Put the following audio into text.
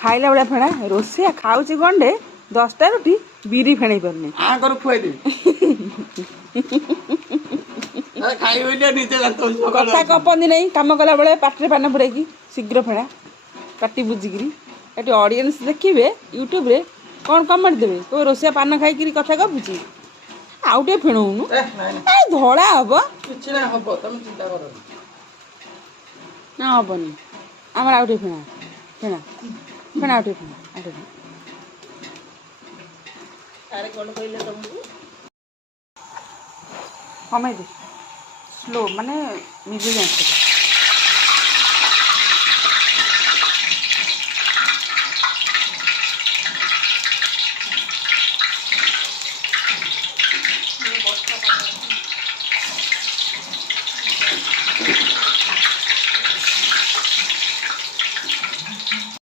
ଖାଇଲା ଭଳିଆ ଫେଣା ରୋଷେଇଆ ଖାଉଛି ଗଣ୍ଡେ 10ଟା ରୁଟି ବିରି ଫେଣେଇ ପାରୁନି ଆଙ୍କର ଖୁଆଇଦେବି କଥା କପନ୍ତି ନାହିଁ କାମ କଲା ବେଳେ ପାଟିରେ ପାନ ପୁରାଇକି ଶୀଘ୍ର ଫେଣା ପାଟି ବୁଝିକିରି ଏଠି ଅଡ଼ିଏନ୍ସ ଦେଖିବେ ୟୁଟ୍ୟୁବରେ କ'ଣ କମେଣ୍ଟ ଦେବେ କୋଉ ରୋଷେଇଆ ପାନ ଖାଇକିରି କଥା ଗପୁଛି ଆଉ ଟିକେ ଫେଣଉନୁ ଧଳା ହବ କିଛି ନା ହବ ତମେ ଚିନ୍ତା କର ନା ହବନି ଆମର ଆଉ ଟିକେ ଫେଣା ଫେଣା ଫେଣା ଆଉ ଟିକେ ଫେଣା ଆଉ ଟିକେ ଆରେ କ'ଣ କହିଲେ ତମକୁ କମେଇ ଦେ ସ୍ଲୋ ମାନେ ମିଡ଼ିୟମ୍ ଆଞ୍ଚରେ